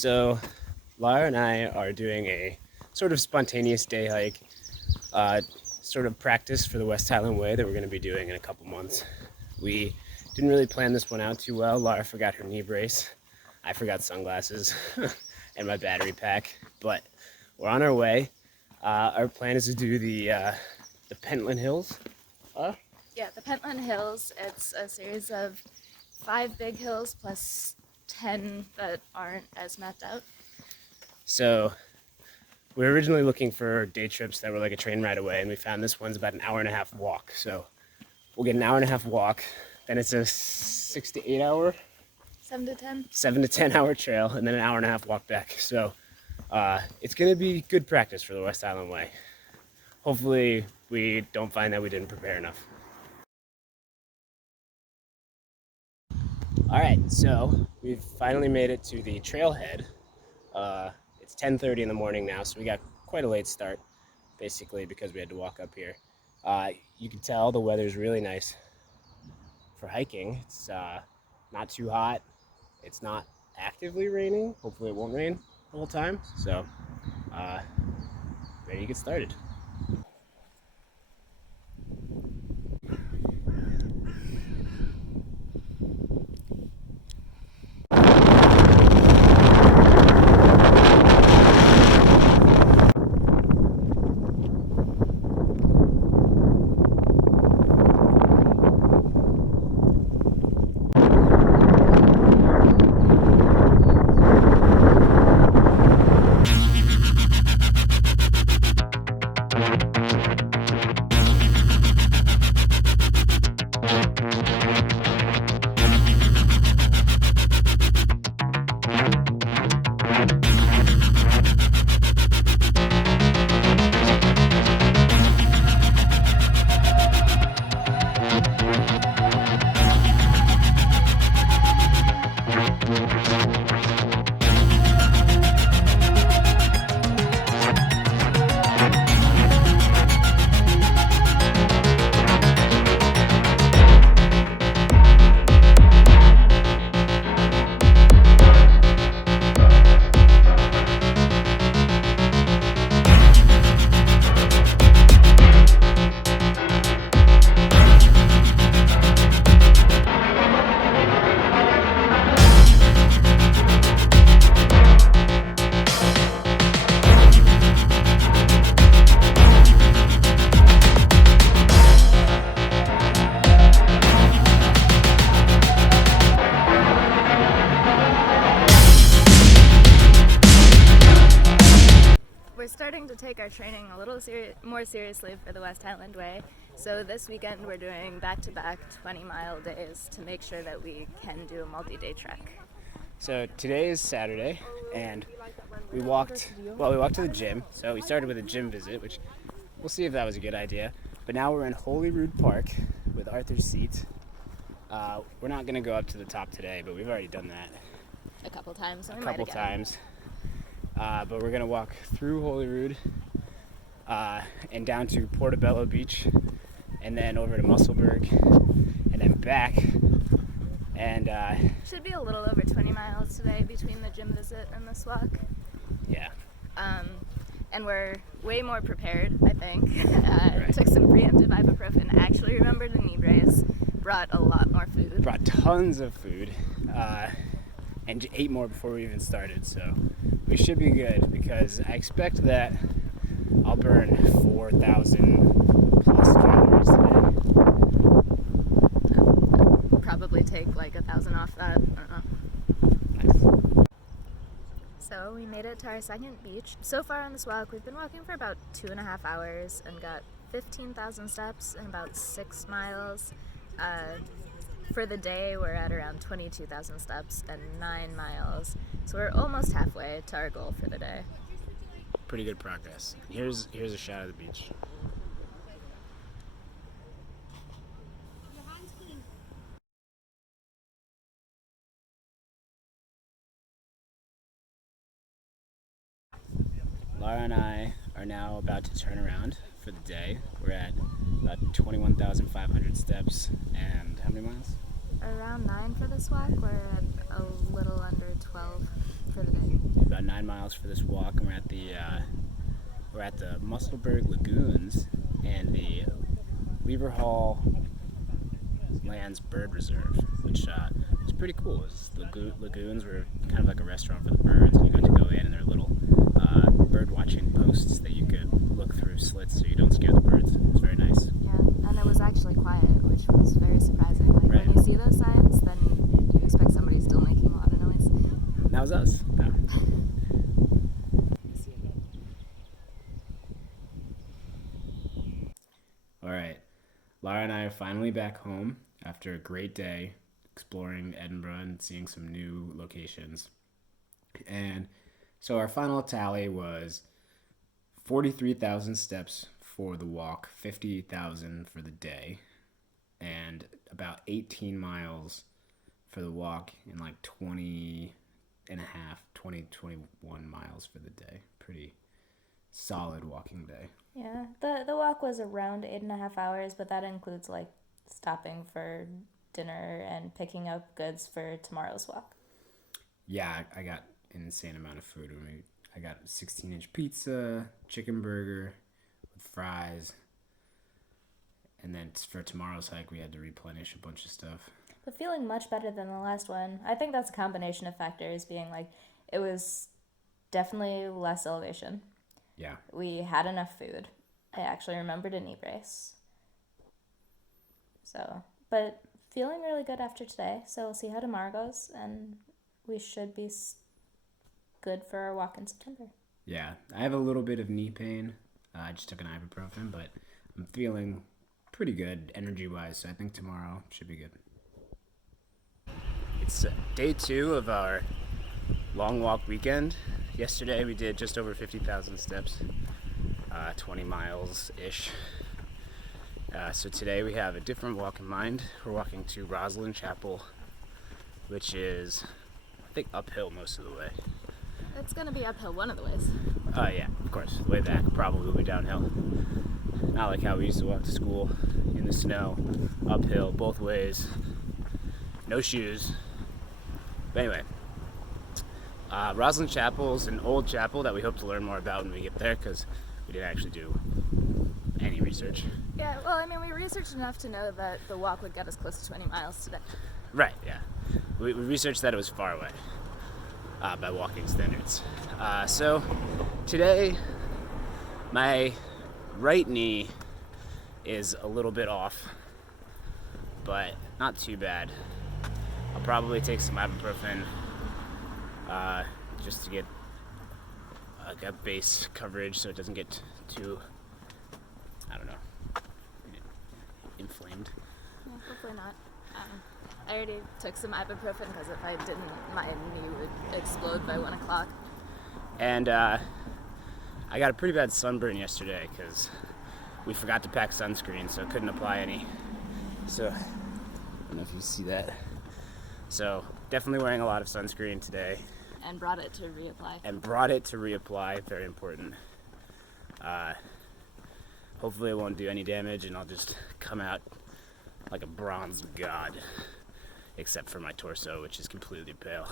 So, Lara and I are doing a sort of spontaneous day hike, sort of practice for the West Highland Way that we're going to be doing in a couple months. We didn't really plan this one out too well. Lara forgot her knee brace. I forgot sunglasses and my battery pack, but we're on our way. Our plan is to do the Pentland Hills. Yeah, the Pentland Hills. It's a series of 5 big hills plus 10 that aren't as mapped out. So we were originally looking for day trips that were like a train ride away, and we found this one's about an hour and a half walk. So we'll get an hour and a half walk, then it's a 6 to 8 hour, 7 to 10. 7 to 10 hour trail, and then an hour and a half walk back. So it's gonna be good practice for the West Highland Way. Hopefully we don't find that we didn't prepare enough. All right, so we've finally made it to the trailhead. It's 10:30 in the morning now, so we got quite a late start, basically, because we had to walk up here. You can tell the weather's really nice for hiking. It's not too hot. It's not actively raining. Hopefully it won't rain the whole time. So ready to get started. We're starting to take our training a little more seriously for the West Highland Way. So this weekend we're doing back-to-back 20-mile days to make sure that we can do a multi-day trek. So today is Saturday, and we walked to the gym. So we started with a gym visit, which we'll see if that was a good idea. But now we're in Holyrood Park with Arthur's Seat. We're not going to go up to the top today, but we've already done that A couple times. a couple times. But we're going to walk through Holyrood and down to Portobello Beach, and then over to Musselburgh, and then back. And Should be a little over 20 miles today between the gym visit and this walk. yeah. And we're way more prepared, I think. Right. Took some preemptive ibuprofen, actually remembered the knee brace, brought a lot more food. Brought tons of food, and ate more before we even started, so we should be good, because I expect that I'll burn 4,000 plus calories today. Probably take like 1,000 off that. I don't know. Nice. So we made it to our second beach. So far on this walk, we've been walking for about 2.5 hours and got 15,000 steps in about 6 miles. For the day, we're at around 22,000 steps and 9 miles. So we're almost halfway to our goal for the day. Pretty good progress. Here's a shot of the beach. Lara and I are now about to turn around for the day. We're at about 21,500 steps and how many miles? Around 9 for this walk. We're at a little under 12 for the day. about 9 miles for this walk, and we're at the Musselburgh Lagoons and the Lever Hall Lands Bird Reserve, which is pretty cool. Lagoons were kind of like a restaurant for the birds, and you got to go in, and there are little bird watching posts that you could look through slits so you don't scare the birds. It's very nice. Yeah, and it was actually quiet, which was very surprising. Like Right. when you see those signs, then you expect somebody still making a lot of noise. That was us. Yeah. All right. Lara and I are finally back home after a great day exploring Edinburgh and seeing some new locations. And so our final tally was 43,000 steps for the walk, 50,000 for the day, and about 18 miles for the walk and like 21 miles for the day. Pretty solid walking day. Yeah, the walk was around 8.5 hours, but that includes like stopping for dinner and picking up goods for tomorrow's walk. Yeah, I got an insane amount of food. I got a 16-inch pizza, chicken burger with fries, and then for tomorrow's hike, we had to replenish a bunch of stuff. But feeling much better than the last one. I think that's a combination of factors, being like it was definitely less elevation. Yeah. We had enough food. I actually remembered a knee brace. So, but feeling really good after today. So we'll see how tomorrow goes, and we should be good for our walk in September. Yeah, I have a little bit of knee pain. I just took an ibuprofen, but I'm feeling pretty good energy-wise, so I think tomorrow should be good. It's day 2 of our long walk weekend. Yesterday we did just over 50,000 steps, 20 miles-ish. So today we have a different walk in mind. We're walking to Rosslyn Chapel, which is, I think, uphill most of the way. It's going to be uphill one of the ways. Yeah, of course. The way back probably will be downhill. Not like how we used to walk to school in the snow, uphill both ways, no shoes. But anyway, Rosslyn Chapel is an old chapel that we hope to learn more about when we get there, because we didn't actually do any research. Yeah, well, I mean, we researched enough to know that the walk would get us close to 20 miles today. Right, yeah. We researched that it was far away by walking standards. So today, my right knee is a little bit off, but not too bad. I'll probably take some ibuprofen just to get like a base coverage so it doesn't get too, I don't know, inflamed. Yeah, hopefully not. I already took some ibuprofen because if I didn't, my knee would explode by 1 o'clock. And I got a pretty bad sunburn yesterday because we forgot to pack sunscreen, so couldn't apply any. So I don't know if you see that. So definitely wearing a lot of sunscreen today. And brought it to reapply. Very important. Hopefully it won't do any damage and I'll just come out like a bronze god, except for my torso, which is completely pale.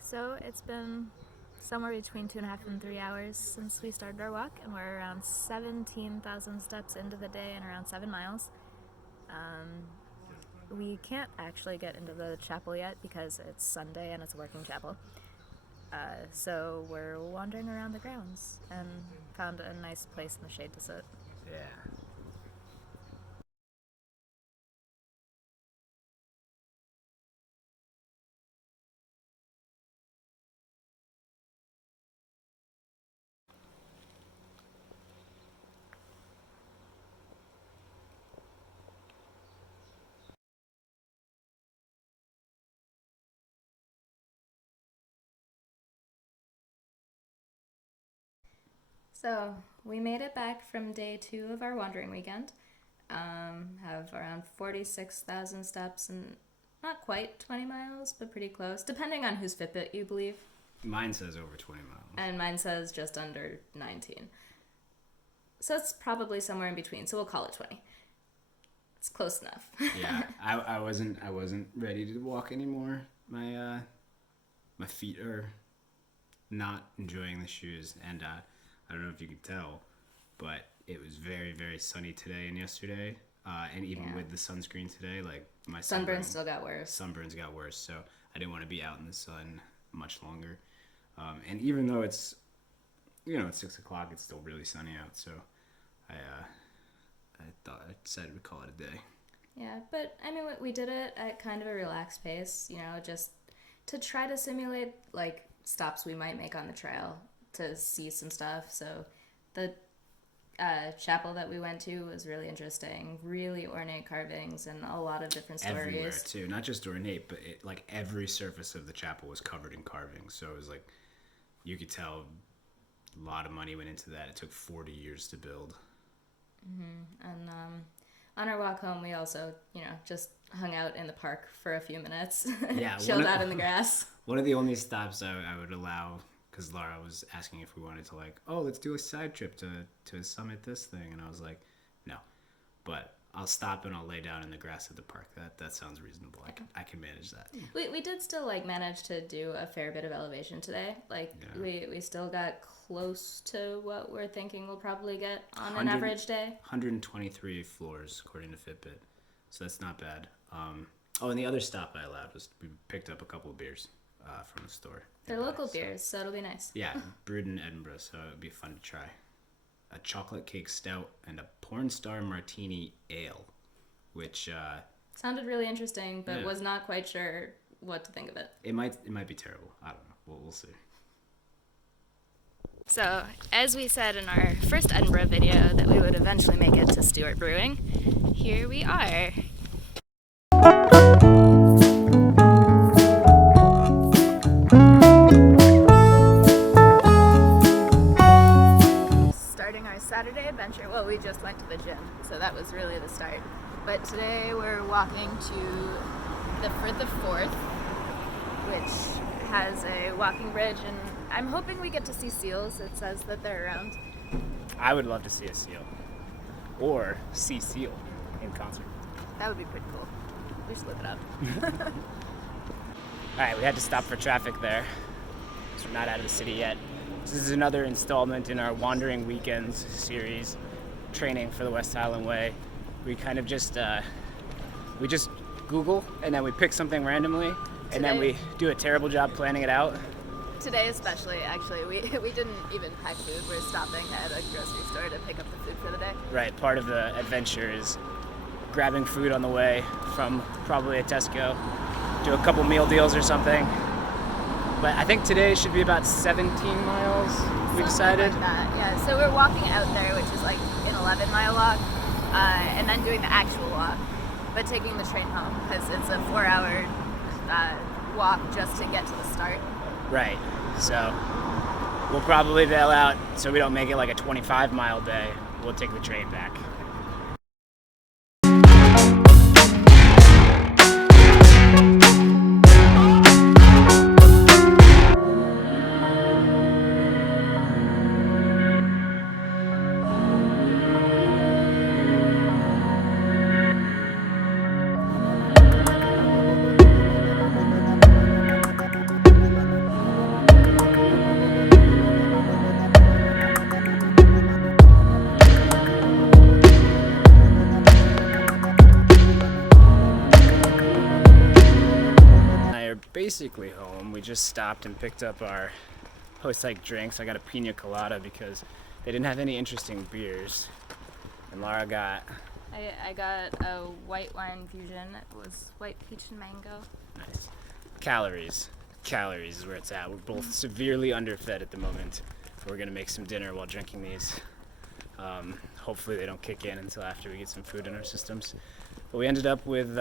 So it's been somewhere between 2.5 and 3 hours since we started our walk, and we're around 17,000 steps into the day and around 7 miles. We can't actually get into the chapel yet because it's Sunday and it's a working chapel. So we're wandering around the grounds and found a nice place in the shade to sit. Yeah. So we made it back from day 2 of our wandering weekend. Have around 46,000 steps and not quite 20 miles, but pretty close, depending on whose Fitbit you believe. Mine says over 20 miles. And mine says just under 19. So it's probably somewhere in between, so we'll call it 20. It's close enough. Yeah, I wasn't ready to walk anymore. My my feet are not enjoying the shoes, and I don't know if you could tell, but it was very, very sunny today and yesterday, and even with the sunscreen today, like my Sunburn still got worse. Sunburns got worse, so I didn't want to be out in the sun much longer. And even though it's, it's 6 o'clock, it's still really sunny out, so I thought I decided we'd call it a day. Yeah, but I mean, we did it at kind of a relaxed pace, just to try to simulate like stops we might make on the trail to see some stuff. So the chapel that we went to was really interesting, really ornate carvings and a lot of different stories. Everywhere too, not just ornate, but like every surface of the chapel was covered in carvings. So it was like, you could tell a lot of money went into that. It took 40 years to build. Mm-hmm. And on our walk home, we also, just hung out in the park for a few minutes. Yeah, chilled out in the grass. One of the only stops I would allow, because Laura was asking if we wanted to let's do a side trip to summit this thing, and I was like, no, but I'll stop and I'll lay down in the grass at the park. That sounds reasonable. I can manage that. We did still manage to do a fair bit of elevation today. We still got close to what we're thinking we'll probably get on an average day. 123 floors according to Fitbit, so that's not bad. And the other stop I allowed was we picked up a couple of beers from the store. They're local beers, so it'll be nice. Yeah, brewed in Edinburgh, so it would be fun to try. A chocolate cake stout and a porn star martini ale, which sounded really interesting, but was not quite sure what to think of it. It might be terrible. I don't know. We'll see. So, as we said in our first Edinburgh video that we would eventually make it to Stewart Brewing, here we are. Starting our Saturday adventure, well, we just went to the gym, so that was really the start. But today we're walking to the Firth of Forth, which has a walking bridge, and I'm hoping we get to see seals. It says that they're around. I would love to see a seal. Or see seal in concert. That would be pretty cool. We should look it up. Alright, we had to stop for traffic there. So we're not out of the city yet. This is another installment in our Wandering Weekends series, training for the West Highland Way. We kind of just Google, and then we pick something randomly, and then we do a terrible job planning it out. Today especially, actually, we didn't even pack food. We're stopping at a grocery store to pick up the food for the day. Right, part of the adventure is grabbing food on the way from probably a Tesco, do a couple meal deals or something. But I think today should be about 17 miles, we decided. Like that. Yeah, so we're walking out there, which is like an 11-mile walk, and then doing the actual walk, but taking the train home, because it's a 4-hour walk just to get to the start. Right, so we'll probably bail out so we don't make it like a 25-mile day. We'll take the train back. Basically home. We just stopped and picked up our post-hike drinks. I got a pina colada because they didn't have any interesting beers, and Laura got I got a white wine fusion. It was white peach and mango. Nice. Calories is where it's at. We're both severely underfed at the moment. We're gonna make some dinner while drinking these. Hopefully they don't kick in until after we get some food in our systems. But we ended up with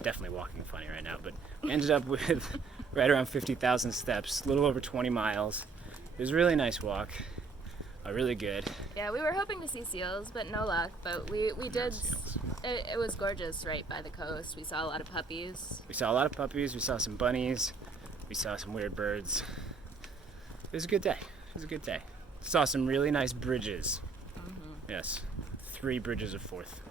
definitely walking funny right now, but we ended up with right around 50,000 steps, a little over 20 miles. It was a really nice walk, really good. Yeah, we were hoping to see seals, but no luck. But we did. It was gorgeous right by the coast. We saw a lot of puppies. We saw some bunnies, we saw some weird birds. It was a good day. Saw some really nice bridges. Mm-hmm. Yes, 3 bridges of Forth.